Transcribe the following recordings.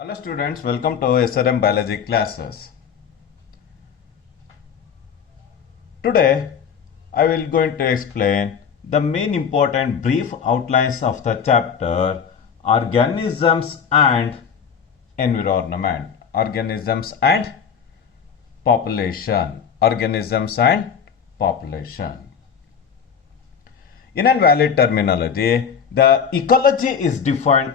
Hello students, welcome to SRM Biology classes. Today I will going to explain the main important brief outlines of the chapter Organisms and Environment. Organisms and Population. Organisms and Population. In invalid terminology, the ecology is defined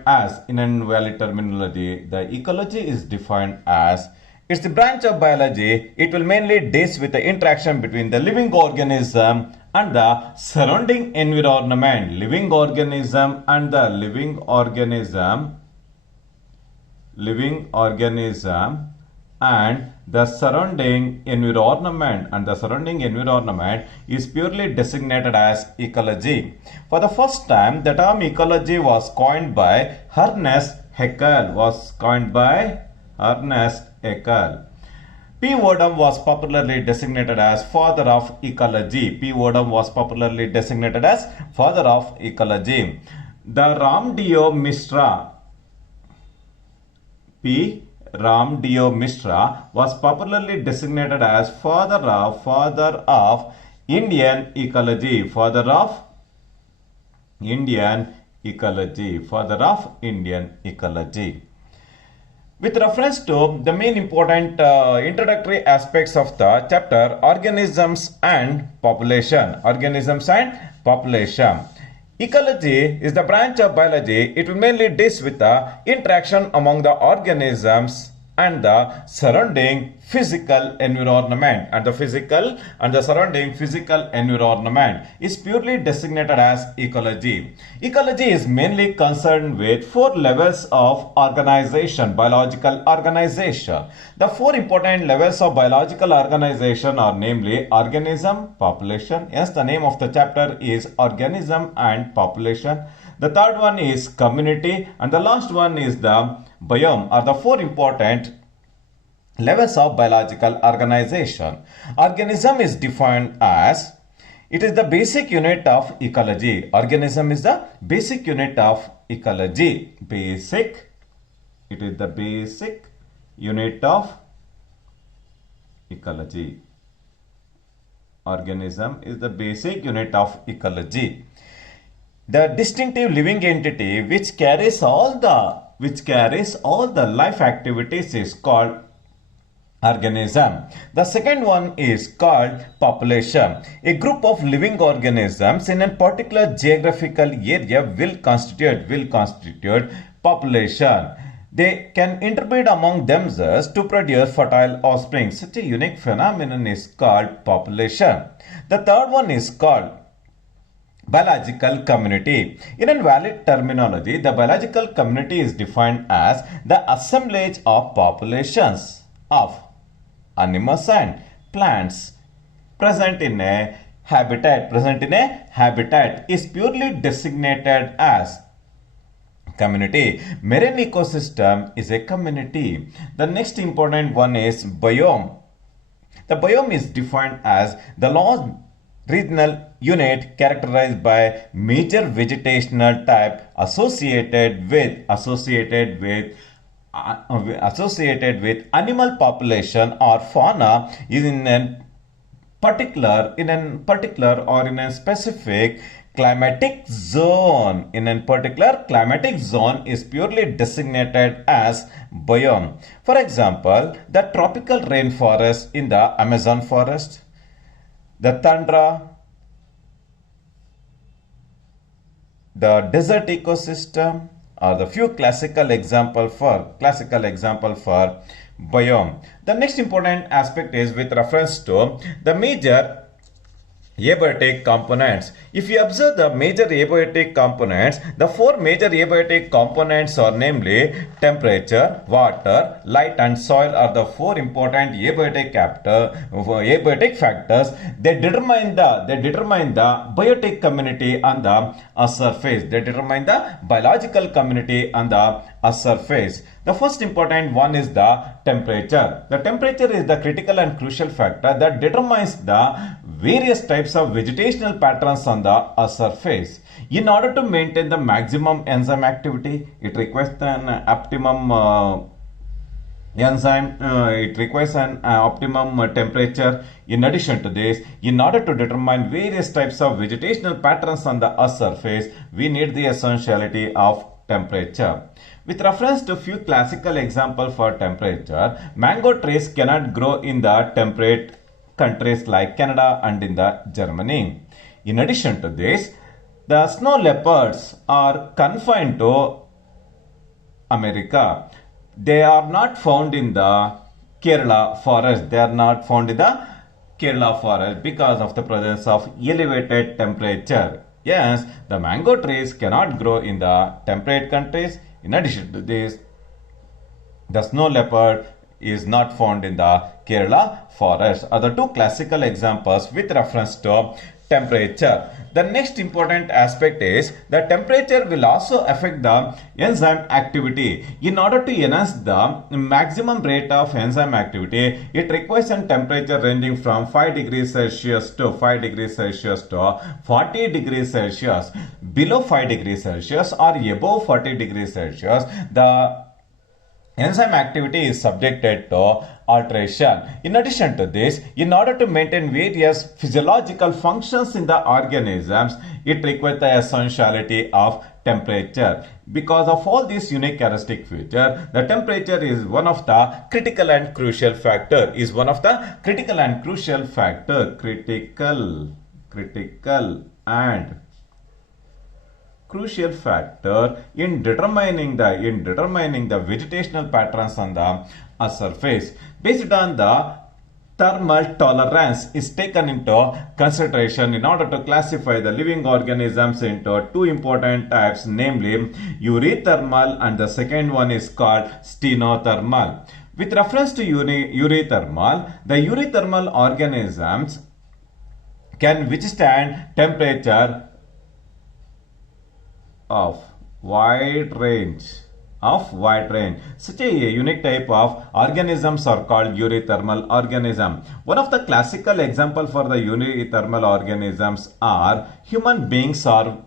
as, it's the branch of biology. It will mainly deal with the interaction between the living organism and the surrounding environment. Living organism and the living organism and the surrounding environment is purely designated as ecology. For the first time, the term ecology was coined by Ernest Haeckel. P. Odum was popularly designated as father of ecology. The Ramdeo Mishra P. Ramdeo Mishra was popularly designated as father of Indian ecology. With reference to the main important introductory aspects of the chapter organisms and population. Ecology is the branch of biology. It will mainly deal with the interaction among the organisms and the surrounding physical environment. The surrounding physical environment is purely designated as ecology. Ecology is mainly concerned with four levels of biological organization. The four important levels of biological organization are namely organism, population. Yes, the name of the chapter is organism and population. The third one is community, and the last one is the biome, are the four important levels of biological organization. Organism is defined as it is the basic unit of ecology. Organism is the basic unit of ecology. It is the basic unit of ecology. Organism is the basic unit of ecology. The distinctive living entity which carries all the life activities is called organism. The second one is called population. A group of living organisms in a particular geographical area will constitute population. They can interbreed among themselves to produce fertile offspring. Such a unique phenomenon is called population. The third one is called biological community. In invalid terminology, the biological community is defined as the assemblage of populations of animals and plants present in a habitat is purely designated as community. Marine ecosystem is a community. The next important one is biome. The biome is defined as the large regional unit characterized by major vegetational type associated with animal population or fauna in a particular or in a specific climatic zone. Climatic zone is purely designated as biome. For example, the tropical rainforest in the Amazon forest, the tundra, the desert ecosystem are the few classical example for biome. The next important aspect is with reference to the major abiotic components. If you observe the major abiotic components, the four major abiotic components are namely temperature, water, light and soil are the four important abiotic factors. They determine the biotic community on the surface. They determine the biological community on the surface. The first important one is the temperature. The temperature is the critical and crucial factor that determines the various types of vegetational patterns on the surface. In order to maintain the maximum enzyme activity, it requires an optimum enzyme it requires an optimum temperature. In addition to this, in order to determine various types of vegetational patterns on the earth surface, we need the essentiality of temperature. With reference to few classical examples for temperature, mango trees cannot grow in the temperate countries like Canada and in the Germany. In addition to this, the snow leopards are confined to America. They are not found in the Kerala forest. They are not found in the Kerala forest because of the presence of elevated temperature. Yes, the mango trees cannot grow in the temperate countries. In addition to this, the snow leopard is not found in the Kerala forest are the two classical examples with reference to temperature. The next important aspect is the temperature will also affect the enzyme activity. In order to enhance the maximum rate of enzyme activity, it requires a temperature ranging from 5 degrees Celsius to 5 degrees Celsius to 40 degrees Celsius. Below 5 degrees Celsius or above 40 degrees Celsius, the enzyme activity is subjected to alteration. In addition to this, in order to maintain various physiological functions in the organisms, it requires the essentiality of temperature. Because of all these unique characteristic features, the temperature is one of the critical and crucial factor. Critical and crucial factor in determining the vegetational patterns on the earth surface. Based on the thermal tolerance is taken into consideration in order to classify the living organisms into two important types, namely eurythermal, and the second one is called stenothermal. With reference to eurythermal, the eurythermal organisms can withstand temperature of wide range. Such a unique type of organisms are called eurythermal organism. One of the classical example for the eurythermal organisms are human beings are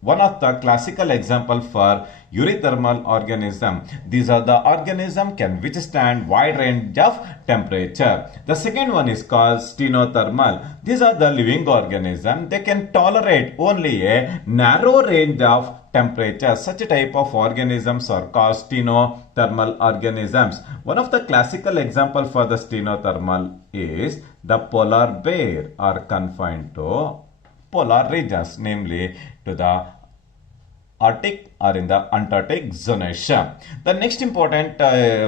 one of the classical example for eurythermal organism. These are the organism can withstand wide range of temperature. The second one is called stenothermal. These are the living organism. They can tolerate only a narrow range of temperature. Such a type of organisms are called stenothermal organisms. One of the classical example for the stenothermal is the polar bear are confined to polar regions, namely to the Arctic or in the Antarctic zonation. The next important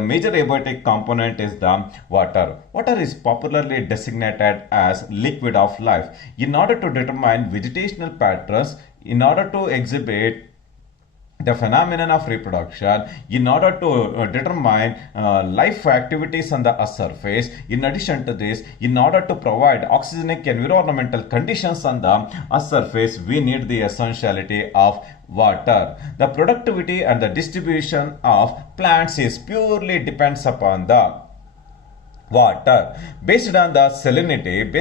major abiotic component is the water. Water is popularly designated as liquid of life. In order to determine vegetational patterns, in order to exhibit the phenomenon of reproduction, in order to determine life activities on the earth surface, in addition to this, in order to provide oxygenic environmental conditions on the earth surface, we need the essentiality of water. The productivity and the distribution of plants is purely depends upon the water. Based on the salinity, the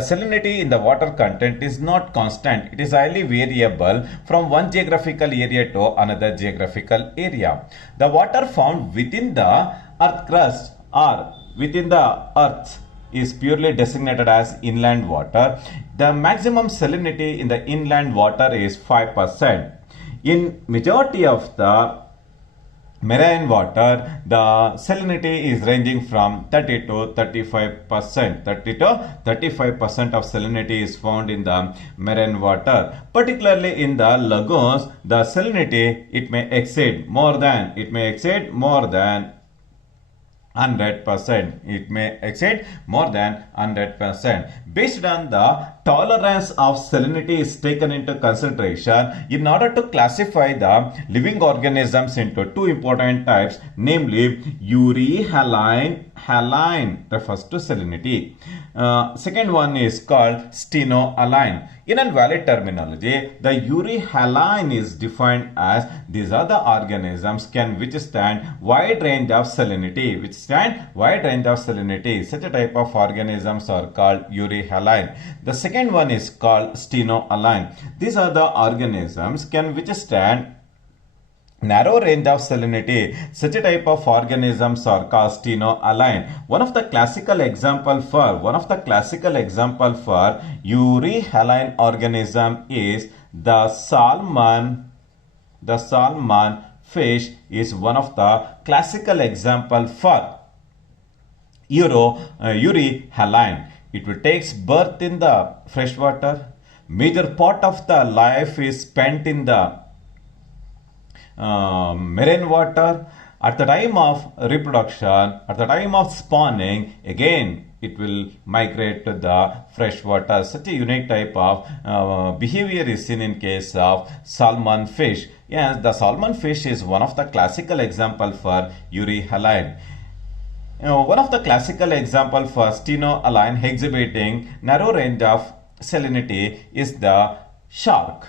salinity in the water content is not constant. It is highly variable from one geographical area to another geographical area. The water found within the earth crust or within the earth is purely designated as inland water. The maximum salinity in the inland water is 5%. In majority of the marine water, the salinity is ranging from 30 to 35%. 30 to 35% of salinity is found in the marine water. Particularly in the lagoons, the salinity it may exceed more than 100%. It may exceed more than 100%. Based on the tolerance of salinity is taken into consideration in order to classify the living organisms into two important types, namely haline refers to salinity. Second one is called stenoaline. In a valid terminology, the euryhaline is defined as these are the organisms can withstand wide range of salinity. Such a type of organisms are called euryhaline. The second one is called stenoaline. These are the organisms can withstand narrow range of salinity. Such a type of organisms are called steno-aline. One of the classical example for uri-haline organism is the salmon. The salmon fish is one of the classical example for uri-haline. It will takes birth in the freshwater. Major part of the life is spent in the marine water. At the time of reproduction, at the time of spawning, again it will migrate to the fresh water. Such a unique type of behavior is seen in case of salmon fish. Yes, the salmon fish is one of the classical example for uri-haline. One of the classical example for steno-aline exhibiting narrow range of salinity is the shark.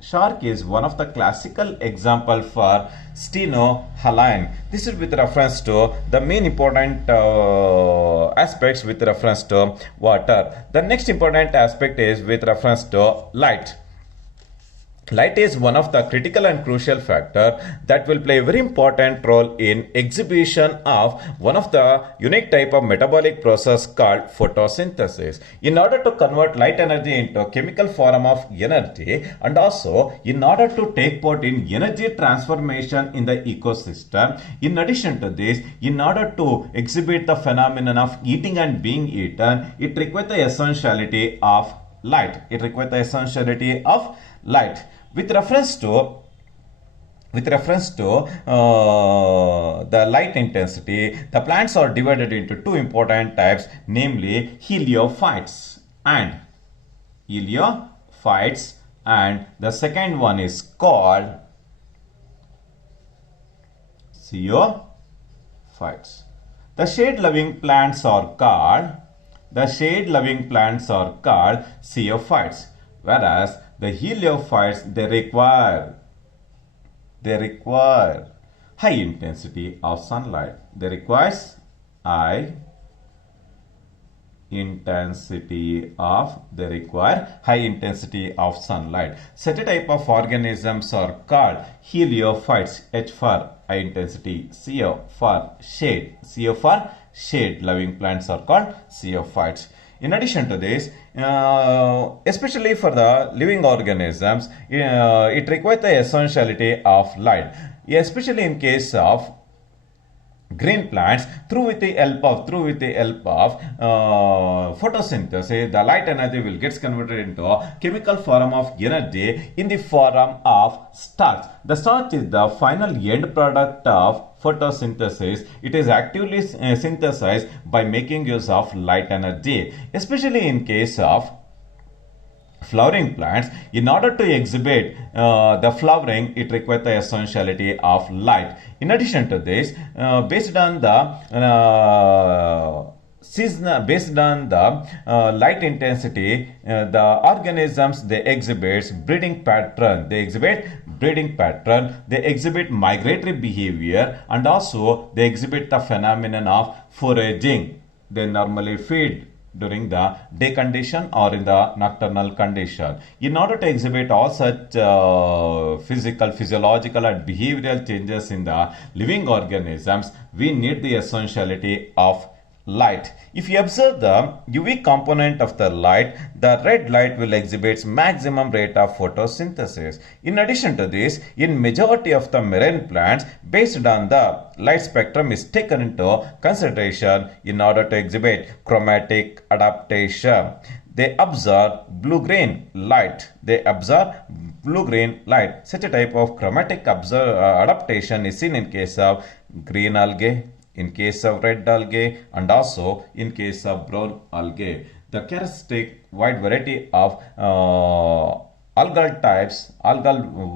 Shark is one of the classical example for steno-aline. This is with reference to the main important aspects with reference to water. The next important aspect is with reference to light. Light is one of the critical and crucial factor that will play a very important role in exhibition of one of the unique type of metabolic process called photosynthesis. In order to convert light energy into chemical form of energy, and also in order to take part in energy transformation in the ecosystem, in addition to this, in order to exhibit the phenomenon of eating and being eaten, it requires the essentiality of light. With reference to the light intensity, the plants are divided into two important types, namely heliophytes and the second one is called xeophytes. The shade-loving plants are called xeophytes, whereas the heliophytes, they require high intensity of sunlight. They require high intensity of sunlight. Such a type of organisms are called heliophytes. H for high intensity, CO for shade. CO for shade loving plants are called xeophytes. In addition to this, especially for the living organisms, it requires the essentiality of light, especially in case of green plants. Through with the help of photosynthesis, the light energy will get converted into a chemical form of energy in the form of starch. The starch is the final end product of photosynthesis. It is actively synthesized by making use of light energy, especially in case of flowering plants. In order to exhibit the flowering, it requires the essentiality of light. In addition to this, based on the light intensity, the organisms, they exhibit breeding pattern. They exhibit migratory behavior, and also they exhibit the phenomenon of foraging. They normally feed during the day condition or in the nocturnal condition. In order to exhibit all such physiological and behavioral changes in the living organisms, we need the essentiality of light. If you observe the UV component of the light, the red light will exhibit maximum rate of photosynthesis. In addition to this, in majority of the marine plants, based on the light spectrum is taken into consideration in order to exhibit chromatic adaptation. They absorb blue-green light. Such a type of chromatic adaptation is seen in case of green algae, in case of red algae, and also in case of brown algae. The characteristic wide variety of algal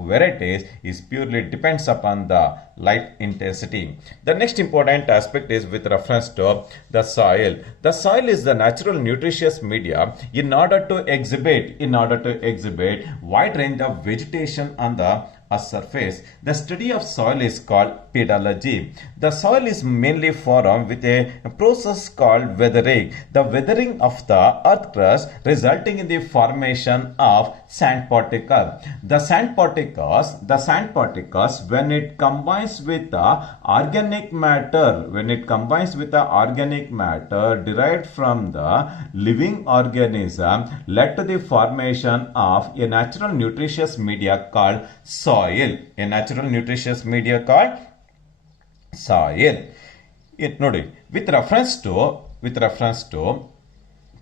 varieties is purely depends upon the light intensity. The next important aspect is with reference to the soil. The soil is the natural nutritious media in order to exhibit wide range of vegetation on the a surface. The study of soil is called pedology. The soil is mainly formed with a process called weathering. The weathering of the earth crust resulting in the formation of sand particles. The sand particles, when it combines with the organic matter, derived from the living organism, led to the formation of a natural nutritious media called soil. ನೋಡಿ, with reference to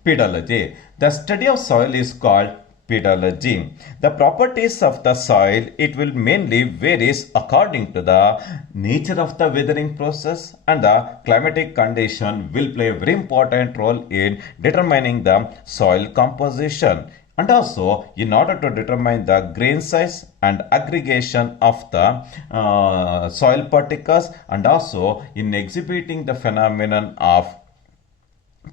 pedology, the study of soil is called pedology. The properties of the soil, it will mainly varies according to the nature of the weathering process, and the climatic condition will play a very important role in determining the soil composition. And also, in order to determine the grain size and aggregation of the soil particles, and also in exhibiting the phenomenon of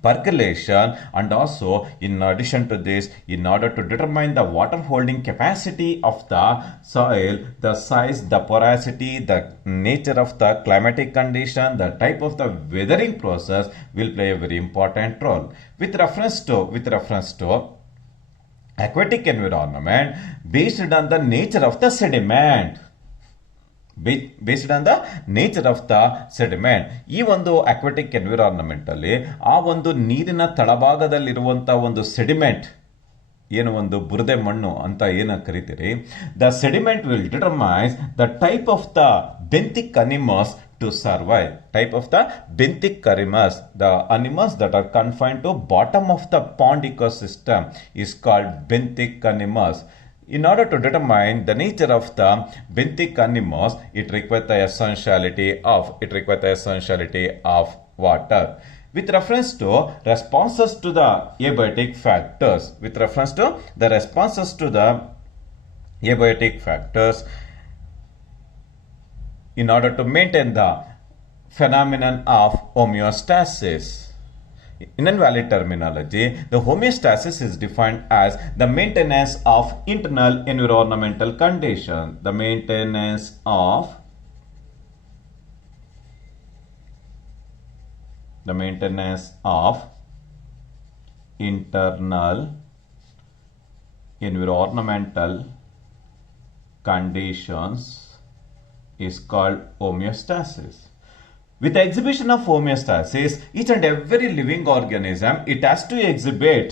percolation, and also in addition to this, in order to determine the water holding capacity of the soil, the size, the porosity, the nature of the climatic condition, the type of the weathering process will play a very important role. With reference to aquatic environment, based on the nature of the sediment, ಈ ಒಂದು aquatic environment ಅಲ್ಲಿ ಆ ಒಂದು ನೀರಿನ ತಳಭಾಗದಲ್ಲಿರುವಂತ ಒಂದು sediment, ಏನು ಒಂದು ಬುರದೆ ಮಣ್ಣು ಅಂತ ಏನ ಕರಿತೀರಿ, the sediment will determine the type of the benthic animals to survive. Type of the benthic animals, the animals that are confined to bottom of the pond ecosystem is called benthic animals. In order to determine the nature of the benthic animals, it requires the essentiality of water. With reference to responses to the abiotic factors, in order to maintain the phenomenon of homeostasis. In invalid terminology, the homeostasis is defined as the maintenance of internal environmental condition. The maintenance of internal environmental conditions is called homeostasis. With the exhibition of homeostasis, each and every living organism, it has to exhibit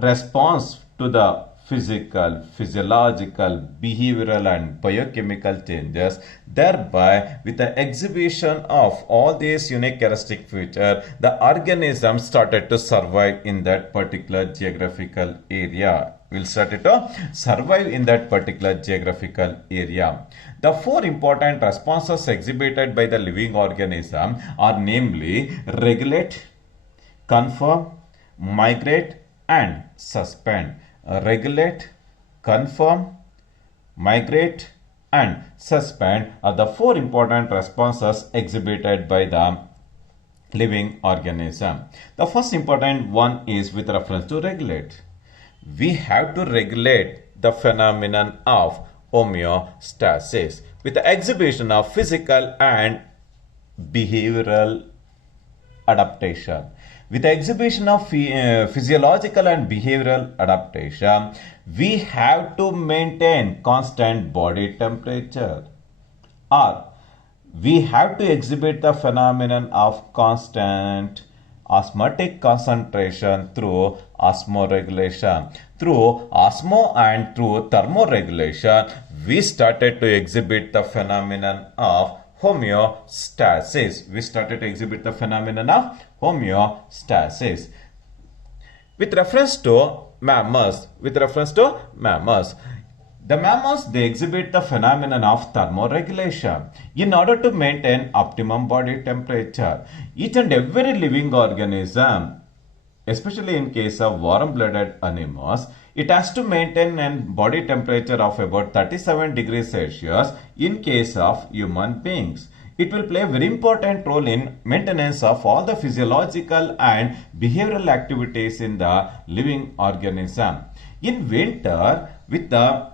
response to the physical, physiological, behavioral and biochemical changes. Thereby, with the exhibition of all these unique characteristic features, the organism started to survive in that particular geographical area. Will start to survive in that particular geographical area. The four important responses exhibited by the living organism are namely regulate, conform, migrate and suspend. Regulate, conform, migrate and suspend are the four important responses exhibited by the living organism. The first important one is with reference to regulate. We have to regulate the phenomenon of homeostasis with the exhibition of physical and behavioral adaptation. With the exhibition of physiological and behavioral adaptation, we have to maintain constant body temperature, or we have to exhibit the phenomenon of constant osmotic concentration through osmoregulation. Through osmo and through thermoregulation, we started to exhibit the phenomenon of homeostasis. With reference to mammals, the mammals, they exhibit the phenomenon of thermoregulation. In order to maintain optimum body temperature, each and every living organism, especially in case of warm-blooded animals, it has to maintain a body temperature of about 37 degrees Celsius. In case of human beings, it will play a very important role in maintenance of all the physiological and behavioral activities in the living organism. In winter, with the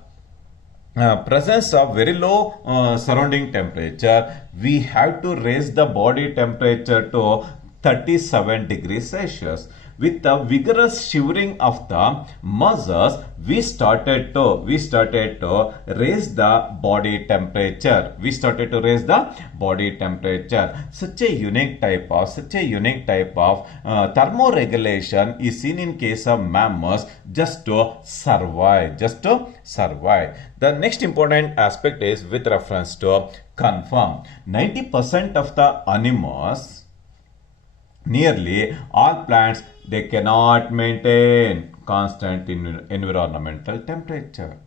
presence of very low surrounding temperature, we have to raise the body temperature to 37 degrees Celsius. With the vigorous shivering of the muscles, we started to raise the body temperature. We started to raise the body temperature. Such a unique type of thermoregulation is seen in case of mammals just to survive. The next important aspect is with reference to confirm. 90% of the animals, nearly all plants, they cannot maintain constant environmental temperature.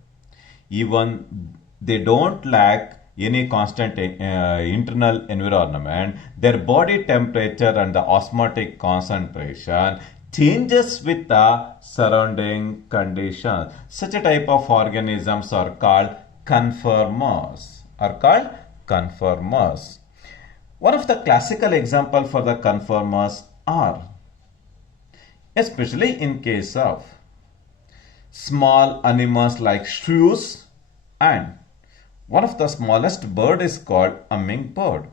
Even they don't lack any constant internal environment, their body temperature and the osmotic concentration changes with the surrounding conditions. Such a type of organisms are called conformers. One of the classical example for the conformers are, especially in case of small animals like shrews, and one of the smallest bird is called hummingbird.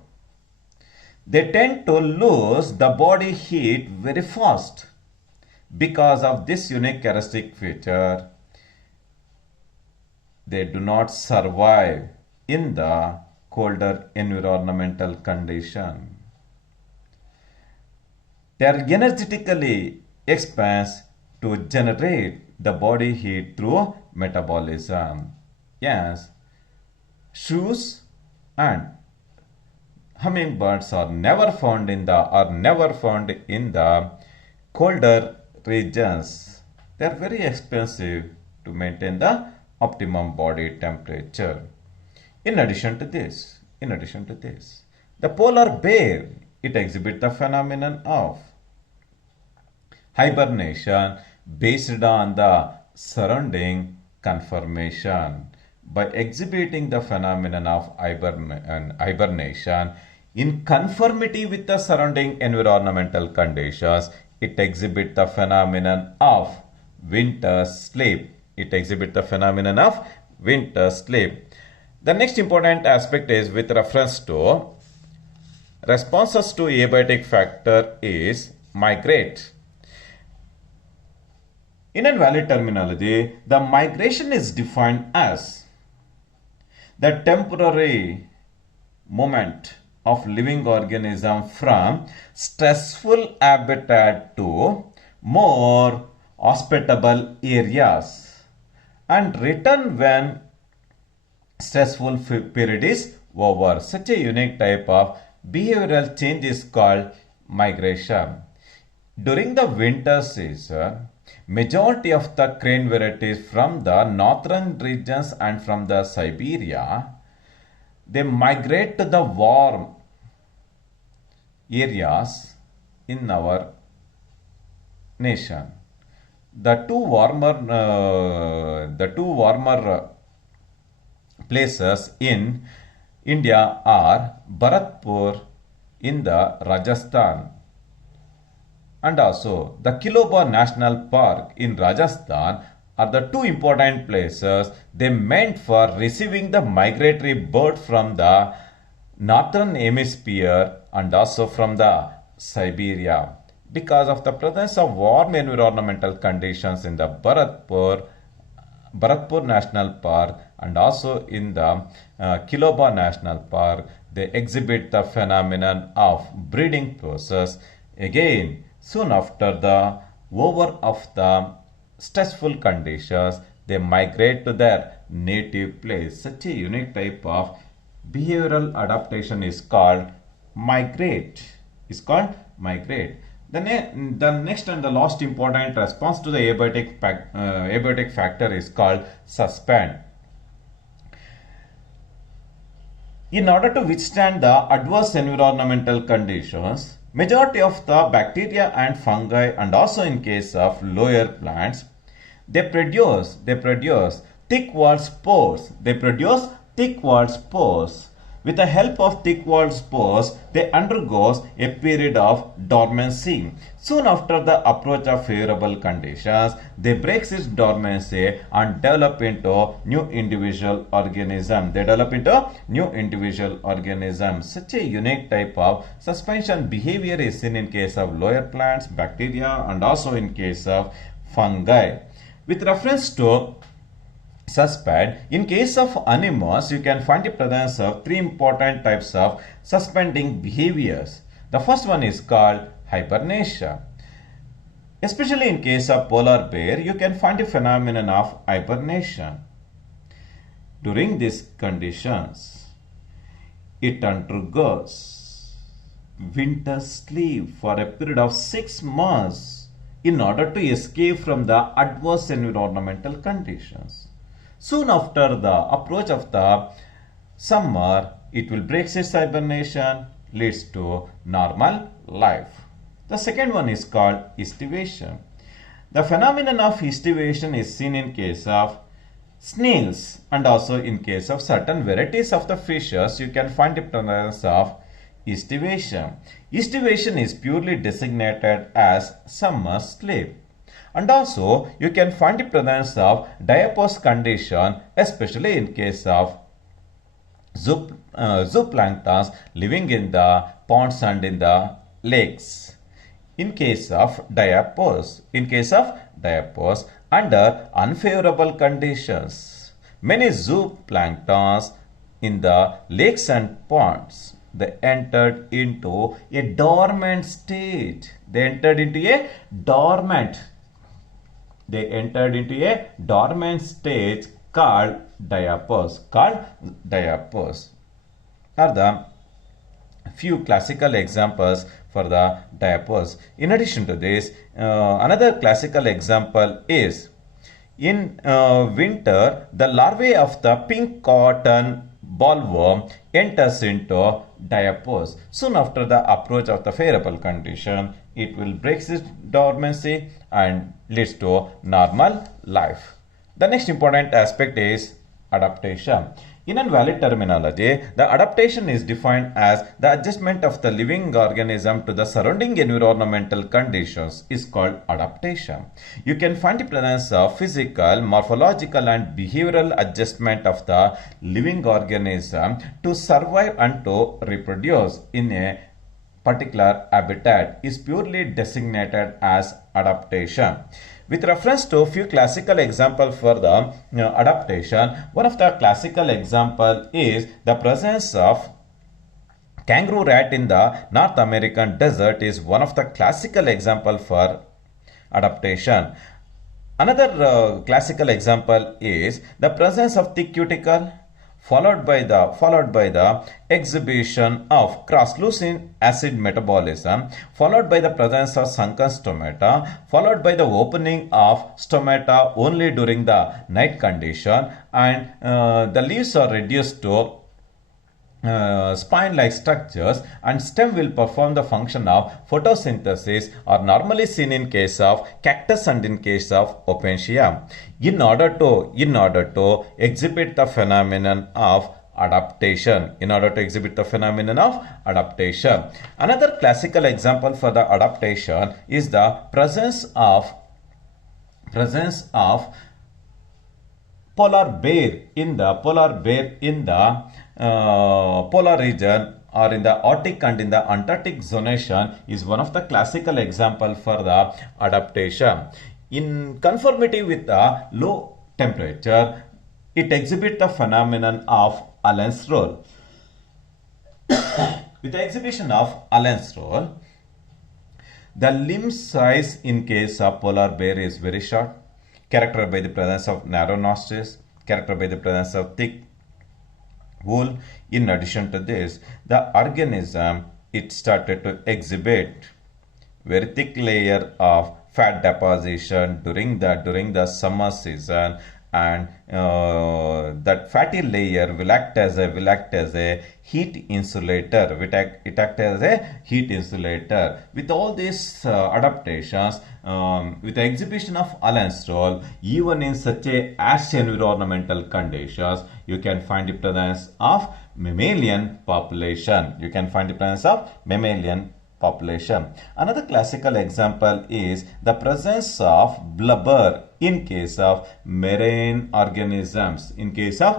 They tend to lose the body heat very fast. Because of this unique characteristic feature, they do not survive in the colder environmental condition. They are energetically expands to generate the body heat through metabolism. Yes, shrews and hummingbirds are never found in the colder regions. They are very expensive to maintain the optimum body temperature. In addition to this, the polar bear, it exhibits the phenomenon of hibernation based on the surrounding conformation. By exhibiting the phenomenon of hibernation in conformity with the surrounding environmental conditions, it exhibits the phenomenon of winter sleep. The next important aspect is with reference to responses to abiotic factor is migrate. In a valid terminology, the migration is defined as the temporary movement of living organism from stressful habitat to more hospitable areas and return when stressful period is over. Such a unique type of behavioral change is called migration. During the winter season, majority of the crane varieties from the northern regions and from the Siberia, they migrate to the warm areas in our nation. The two warmer places in India are Bharatpur in the Rajasthan and also the Kiloba National Park in Rajasthan are the two important places they meant for receiving the migratory bird from the northern hemisphere and also from the Siberia. Because of the presence of warm environmental conditions in the Bharatpur National Park and also in the Kiloba National Park, they exhibit the phenomenon of breeding process. Again, soon after the over of the stressful conditions, they migrate to their native place. Such a unique type of behavioral adaptation is called migrate. The next and the last important response to the abiotic factor is called suspend. In order to withstand the adverse environmental conditions, majority of the bacteria and fungi and also in case of lower plants, they produce thick walled spores. With the help of thick-walled spores, they undergoes a period of dormancy. Soon after the approach of favorable conditions, they break its dormancy and develop into new individual organism. They develop into new individual organism. Such a unique type of suspension behavior is seen in case of lower plants, bacteria, and also in case of fungi. With reference to suspend, in case of animals, you can find the presence of three important types of suspending behaviors. The first one is called hibernation. Especially in case of polar bear, you can find the phenomenon of hibernation. During these conditions, it undergoes winter sleep for a period of 6 months in order to escape from the adverse environmental conditions. Soon after the approach of the summer, it will break its hibernation, leads to normal life. The second one is called estivation. The phenomenon of estivation is seen in case of snails and also in case of certain varieties of the fishes. You can find the presence of estivation. Estivation is purely designated as summer sleep. And also, you can find the presence of diapause condition, especially in case of zooplanktons living in the ponds and in the lakes. In case of diapause, under unfavorable conditions, many zooplanktons in the lakes and ponds, they entered into a dormant state. They entered into a dormant stage called diapause. Are the few classical examples for the diapause. In addition to this, another classical example is in winter, the larvae of the pink cotton bollworm enters into diapause. Soon after the approach of the favorable condition, it will break its dormancy and leads to normal life. The next important aspect is adaptation. In a valid terminology, the adaptation is defined as the adjustment of the living organism to the surrounding environmental conditions is called adaptation. You can find the presence of physical, morphological and behavioral adjustment of the living organism to survive and to reproduce in a particular habitat is purely designated as adaptation. With reference to a few classical examples for the adaptation, one of the classical example is the presence of kangaroo rat in the North American desert is one of the classical example for adaptation. Another classical example is the presence of thick cuticle followed by the exhibition of cross-lucid acid metabolism, followed by the presence of sunken stomata, followed by the opening of stomata only during the night condition, and the leaves are reduced to spine-like structures, and stem will perform the function of photosynthesis, are normally seen in case of cactus and in case of opuntia. In order to exhibit the phenomenon of adaptation. Another classical example for the adaptation is the presence of polar bear in the polar region or in the Arctic and in the Antarctic zonation is one of the classical example for the adaptation. In conformity with the low temperature, it exhibits the phenomenon of Allen's roll. With the exhibition of Allen's roll, the limb size in case of polar bear is very short, characterized by the presence of narrow nostrils, characterized by the presence of thick wool. In addition to this, the organism it started to exhibit very thick layer of fat deposition during the summer season, and that fatty layer will act as a heat insulator. It act as a heat insulator. With all these adaptations, with the exhibition of Allen's role, even in such a harsh environmental conditions, you can find the presence of mammalian population. Population. Another classical example is the presence of blubber in case of marine organisms. Is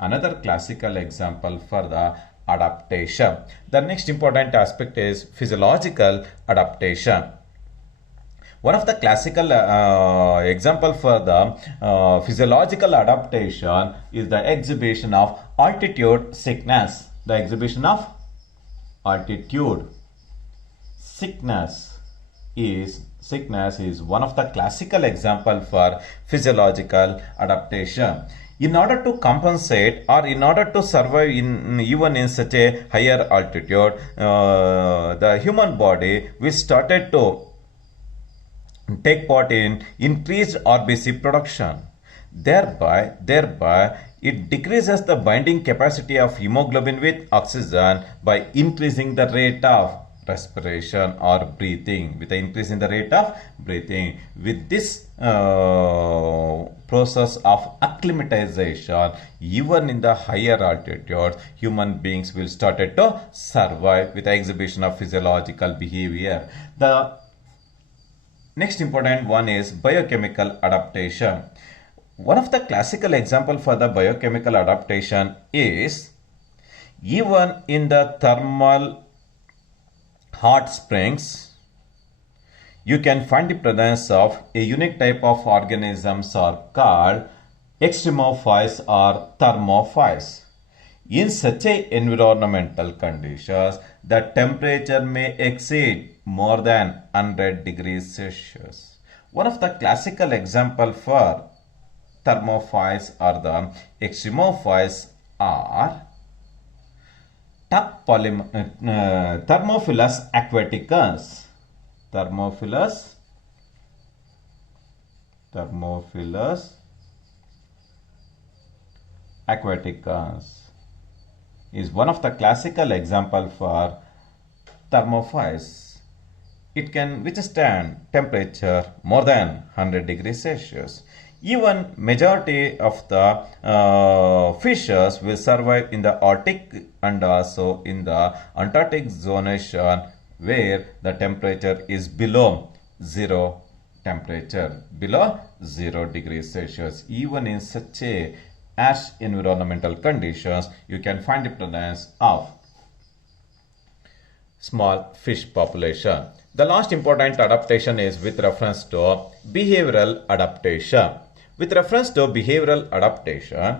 another classical example for the adaptation. The next important aspect is physiological adaptation. One of the classical example for the physiological adaptation is the exhibition of altitude sickness. Altitude sickness is one of the classical example for physiological adaptation. In order to compensate or in order to survive even in such a higher altitude, the human body will started to take part in increased RBC production. Thereby, it decreases the binding capacity of hemoglobin with oxygen by increasing the rate of respiration or breathing. With this process of acclimatization, even in the higher altitudes, human beings will started to survive with the exhibition of physiological behavior. The next important one is biochemical adaptation. One of the classical example for the biochemical adaptation is even in the thermal hot springs, you can find the presence of a unique type of organisms are called extremophiles or thermophiles. In such a environmental conditions, the temperature may exceed more than 100 degrees Celsius. One of the classical example for thermophiles or the extremophiles are Thermophilus aquaticus. Thermophilus aquaticus is one of the classical example for thermophiles. It can withstand temperature more than 100 degrees Celsius. Even majority of the fishes will survive in the Arctic and also in the Antarctic zonation where the temperature is below zero degrees Celsius. Even in such a harsh environmental conditions, you can find the presence of small fish population. The last important adaptation is with reference to behavioral adaptation. With reference to behavioral adaptation,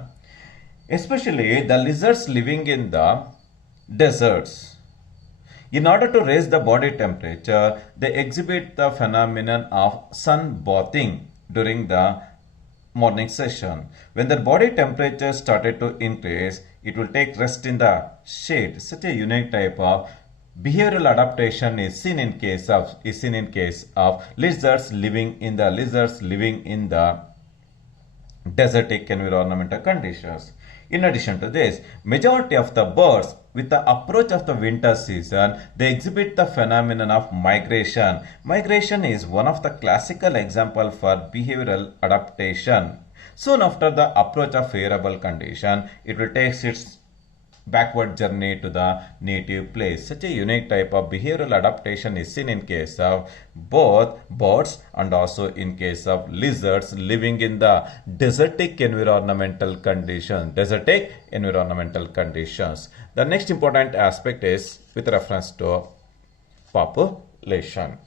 especially the lizards living in the deserts, in order to raise the body temperature, they exhibit the phenomenon of sun bathing during the morning session. When their body temperature started to increase, it will take rest in the shade. Such a unique type of behavioral adaptation is seen in case of lizards living in the desertic environmental conditions. In addition to this, majority of the birds with the approach of the winter season, they exhibit the phenomenon of migration. Migration is one of the classical example for behavioral adaptation. Soon after the approach of favorable condition, it will take its backward journey to the native place. Such a unique type of behavioral adaptation is seen in case of both birds and also in case of lizards living in the desertic environmental conditions. The next important aspect is with reference to population.